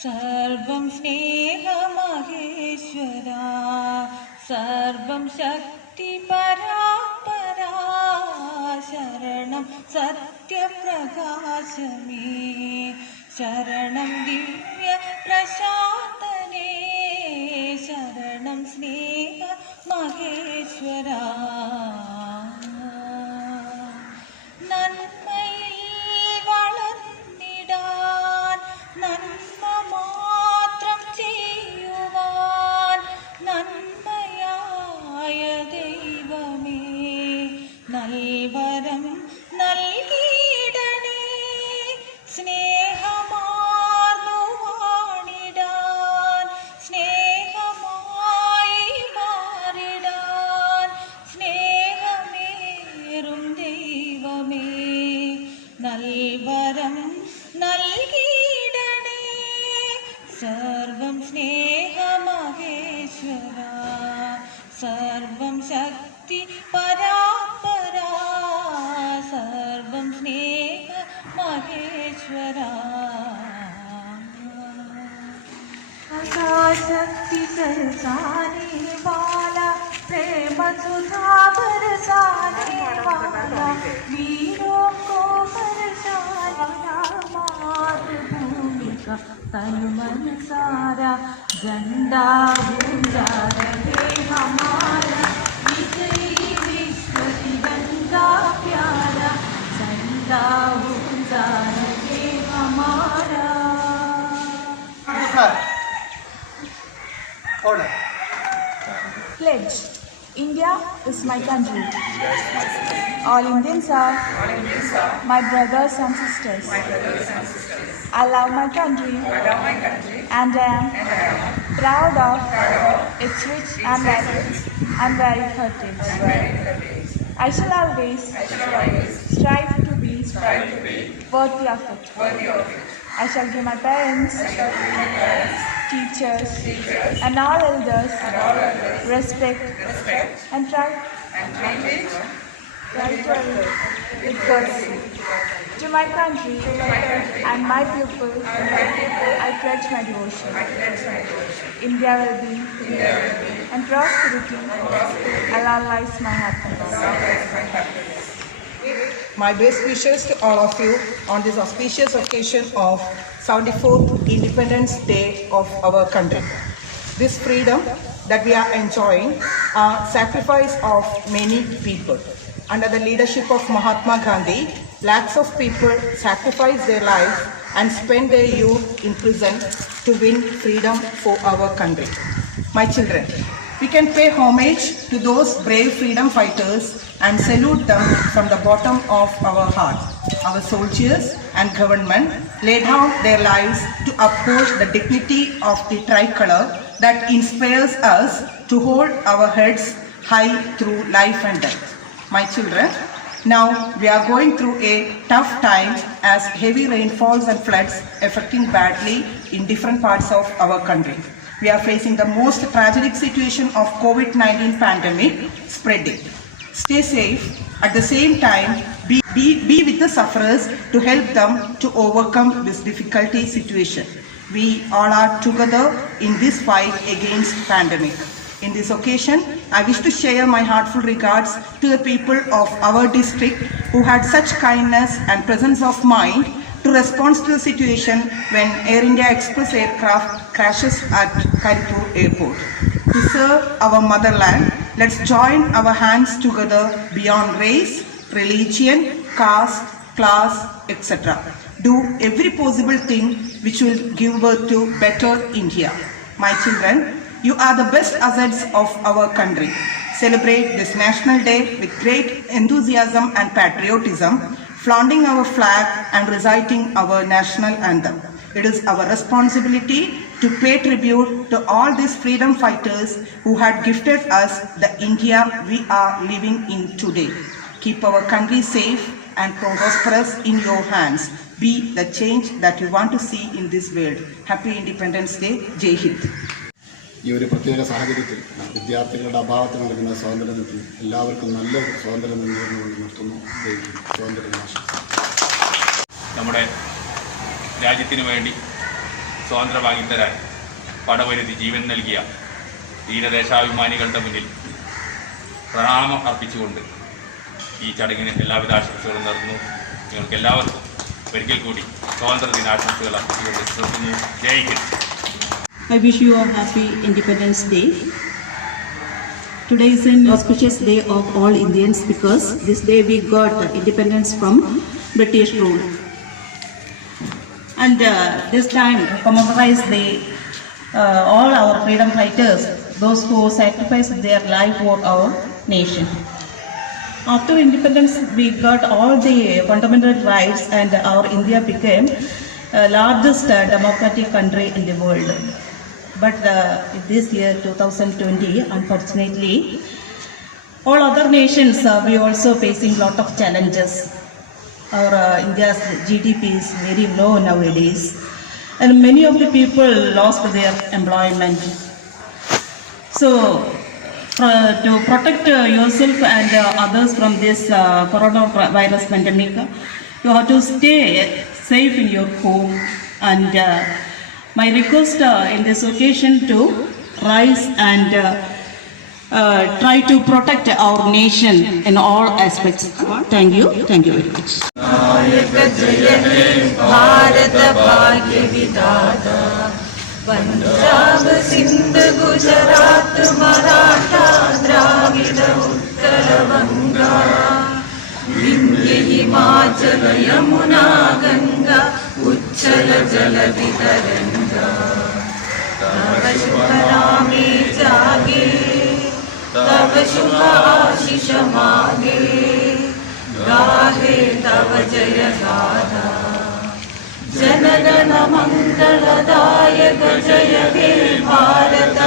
सर्वं स्नेहमहेश्वरा सर्वं शक्तिपरात्परा शरणं सत्यप्रकाशमे शरणं दिव्यप्रशान्तने शरणं स्नेहमहेश्वरा നൽവരം നൽകിയിടണേ സ്നേഹമാർന്നു വാണിടാൻ സ്നേഹമായി മാറിടാൻ സ്നേഹമേറും ദൈവമേ നൽവരം നൽകിയിടണേ സർവം സ്നേഹമഹേശ്വരാ സർവം ശക്തി പരാത്പരാ സർവം സ്നേഹ മഹേശ്വരാ आकाशक्ति बरसाने वाला प्रेम सुधा बरसाने वाला वीरों को बरसाया मातृभूमि का तन मन सारा झंडा ऊंचा रहे हमारा विजयी विश्व तिरंगा प्यारा झंडा ऊंचा रहे हमारा। Pledge. India is my country. All Indians are my brothers and sisters. I love my country and I am proud of its rich and varied heritage. I shall always strive to be worthy of it. I shall give my parents, teachers, and all elders respect and try to with courtesy. To my country and my people, I pledge my devotion. India well-being and prosperity, Allah lies my happiness. My best wishes to all of you on this auspicious occasion of 74th Independence Day of our country. This freedom that we are enjoying are sacrifice of many people. Under the leadership of Mahatma Gandhi, lakhs of people sacrificed their lives and spent their youth in prison to win freedom for our country. My children, we can pay homage to those brave freedom fighters and salute them from the bottom of our heart. Our soldiers and government laid down their lives to uphold the dignity of the tricolor that inspires us to hold our heads high through life and death. My children, now we are going through a tough time as heavy rainfalls and floods affecting badly in different parts of our country. We are facing the most tragic situation of COVID-19 pandemic spreading. Stay safe. At the same time, be with the sufferers to help them to overcome this difficult situation. We all are together in this fight against pandemic. In this occasion, I wish to share my heartful regards to the people of our district who had such kindness and presence of mind to respond to the situation when Air India Express aircraft crashes at Karipur Airport. To serve our motherland, let's join our hands together beyond race, religion, caste, class, etc. Do every possible thing which will give birth to better India. My children, you are the best assets of our country. Celebrate this National Day with great enthusiasm and patriotism, flaunting our flag and reciting our national anthem. It is our responsibility to pay tribute to all these freedom fighters who had gifted us the India we are living in today. Keep our country safe and prosperous in your hands. Be the change that you want to see in this world. Happy Independence Day. Jai Hind. ഈ ഒരു പ്രത്യേക സാഹചര്യത്തിൽ വിദ്യാർത്ഥികളുടെ അഭാവത്തിൽ നൽകുന്ന സ്വാതന്ത്ര്യത്തിൽ എല്ലാവർക്കും നല്ലൊരു സ്വാതന്ത്ര്യം നേടിക്കൊണ്ട് നിർത്തുന്നു. സ്വാതന്ത്ര്യം. നമ്മുടെ രാജ്യത്തിന് വേണ്ടി സ്വാതന്ത്ര്യം വാങ്ങിത്തരാൻ പടവരുതി ജീവൻ നൽകിയ ധീരദേശാഭിമാനികളുടെ മുന്നിൽ പ്രണാമം അർപ്പിച്ചുകൊണ്ട് ഈ ചടങ്ങിന് എല്ലാവിധ ആശംസകളും നേർന്നു. നിങ്ങൾക്ക് എല്ലാവർക്കും ഒരിക്കൽ കൂടി സ്വാതന്ത്ര്യ ദിനാശംസകൾ അർപ്പിച്ചുകൊണ്ട് നിർത്തുന്നു. ജയ് Hind. I wish you a happy Independence Day. Today is an auspicious day of all Indians because this day we got independence from British rule. And this time commemorate all our freedom fighters, those who sacrificed their life for our nation. After independence, we got all the fundamental rights and our India became largest democratic country in the world. But this year 2020, unfortunately, all other nations we also facing lot of challenges. Our India's GDP is very low nowadays, and many of the people lost their employment. So, to protect yourself and others from this coronavirus pandemic, you have to stay safe in your home. And my request in this occasion to rise and try to protect our nation in all aspects. Thank you very much. Bharat भाग्य विधाता पंजाब सिंध गुजरात मराठा द्राविड उत्कल बंगा विंध्य हिमाचल यमुना गंगा उच्छल जलधि तरंगा तव शुभ नामे जागे तव शुभ आशीष मागे गाहे तव जय गाथा जनगण मंगलदायक जय हे भारत